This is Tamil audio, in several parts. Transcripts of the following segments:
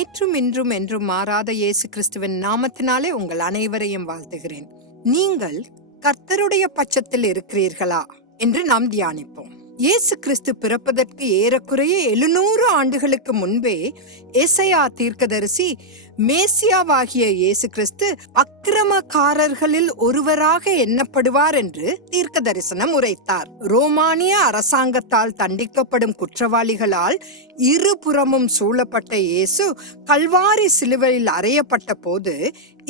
நேற்றும் இன்றும் என்றும் மாறாத இயேசு கிறிஸ்துவின் நாமத்தினாலே உங்கள் அனைவரையும் வாழ்த்துகிறேன். நீங்கள் கர்த்தருடைய பட்சத்தில் இருக்கிறீர்களா என்று நாம் தியானிப்போம். இயேசு கிறிஸ்து பிறப்பதற்கு ஏறக்குறைய 700 ஆண்டுகளுக்கு முன்பே எசையா தீர்க்கதரிசி மேசியாவாகிய இயேசு கிறிஸ்து அக்கிரமக்காரர்களில் ஒருவராக எண்ணப்படுவார் என்று தீர்க்க தரிசனம் உரைத்தார். ரோமானிய அரசாங்கத்தால் தண்டிக்கப்படும் குற்றவாளிகளால் இருபுறமும் சூழப்பட்ட இயேசு கல்வாரி சிலுவையில் அறையப்பட்ட போது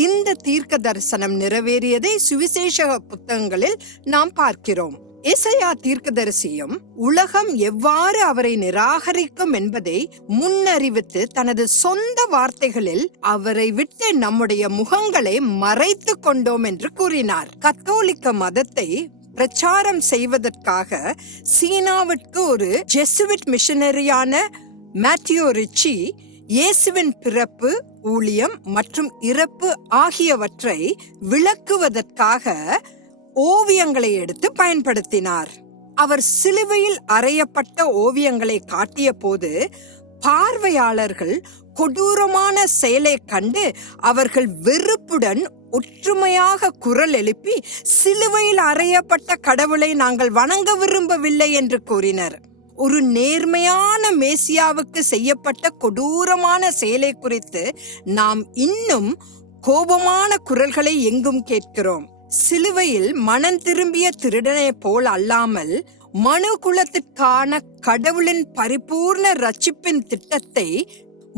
இந்த தீர்க்க தரிசனம் நிறைவேறியதை சுவிசேஷ புத்தகங்களில் நாம் பார்க்கிறோம். எசையா தீர்க்கதரிசியும் உலகம் எவ்வாறு அவரை நிராகரிக்கும் என்பதை முன்னறிவித்து தனது சொந்த வார்த்தைகளில் அவரை விட்டு நம்முடைய முகங்களை மறைத்து கொண்டோம் என்று கூறினார். கத்தோலிக்க மதத்தை பிரச்சாரம் செய்வதற்காக சீனாவிற்கு ஒரு ஜெசுவிட் மிஷனரியான மேத்யூ ரிச்சி இயேசுவின் பிறப்பு, ஊழியம் மற்றும் இறப்பு ஆகியவற்றை விளக்குவதற்காக ஓவியங்களை எடுத்து பயன்படுத்தினார். அவர் சிலுவையில் அறையப்பட்ட ஓவியங்களை காட்டிய போது பார்வையாளர்கள் கொடூரமான செயலை கண்டு அவர்கள் வெறுப்புடன் ஒற்றுமையாக குரல் எழுப்பி சிலுவையில் அறையப்பட்ட கடவுளை நாங்கள் வணங்க விரும்பவில்லை என்று கூறினர். ஒரு நேர்மையான மேசியாவுக்கு செய்யப்பட்ட கொடூரமான செயலை குறித்து நாம் இன்னும் கோபமான குரல்களை எங்கும் கேட்கிறோம். சிலுவையில் மனம் திரும்பிய திருடனை போல் அல்லாமல் மனு குலத்திற்கான கடவுளின் பரிபூர்ண ரட்சிப்பின் திட்டத்தை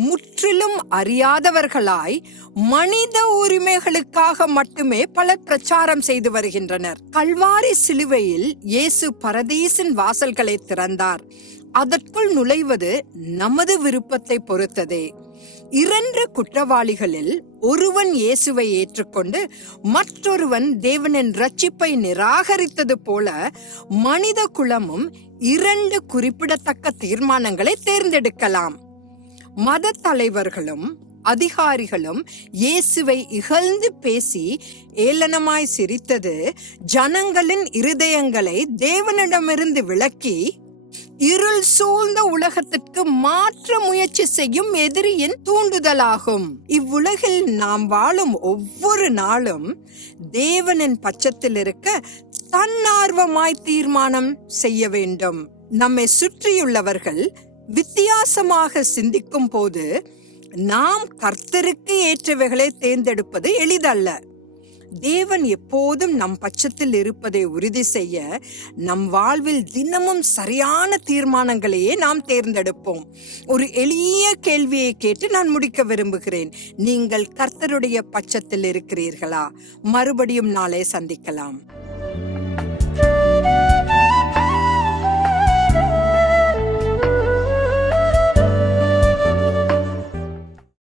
முற்றிலும் அறியாதவர்களாய் மனித உரிமைகளுக்காக மட்டுமே பலர் பிரச்சாரம் செய்து வருகின்றனர். கல்வாரி சிலுவையில் இயேசு பரதீசின் வாசல்களை திறந்தார். அதற்குள் நுழைவது நமது விருப்பத்தை பொறுத்ததே. 2 குற்றவாளிகளில் ஒருவன் இயேசுவை ஏற்றுக்கொண்டு மற்றொருவன் தேவனின் ரட்சிப்பை நிராகரித்தது போல மனித குலமும் 2 குறிப்பிடத்தக்க தீர்மானங்களை தேர்ந்தெடுக்கலாம். மத தலைவர்களும் அதிகாரிகளும் இயேசுவை இகழ்ந்து பேசி ஏளனமாய் சிரித்தது ஜனங்களின் இருதயங்களை தேவனிடமிருந்து விலக்கி இருள் சூழ்ந்த உலகத்திற்கு மாற்ற முயற்சி செய்யும் எதிரியின் தூண்டுதலாகும். இவ்வுலகில் நாம் வாழும் ஒவ்வொரு நாளும் தேவனின் பட்சத்தில் இருக்க தன்னார்வமாய் தீர்மானம் செய்ய வேண்டும். நம்மை சுற்றியுள்ளவர்கள் வித்தியாசமாக சிந்திக்கும் போது நாம் கர்த்தருக்கு ஏற்றவைகளை தேர்ந்தெடுப்பது எளிதல்ல. தேவன் எப்போதும் நம் பட்சத்தில் இருப்பதை உறுதி செய்ய நம் வாழ்வில் தினமும் சரியான தீர்மானங்களையே நாம் தேர்ந்தெடுப்போம். ஒரு எளிய கேள்வியை கேட்டு நான் முடிக்க விரும்புகிறேன். நீங்கள் கர்த்தருடைய பட்சத்தில் இருக்கிறீர்களா? மறுபடியும் நாளை சந்திக்கலாம்.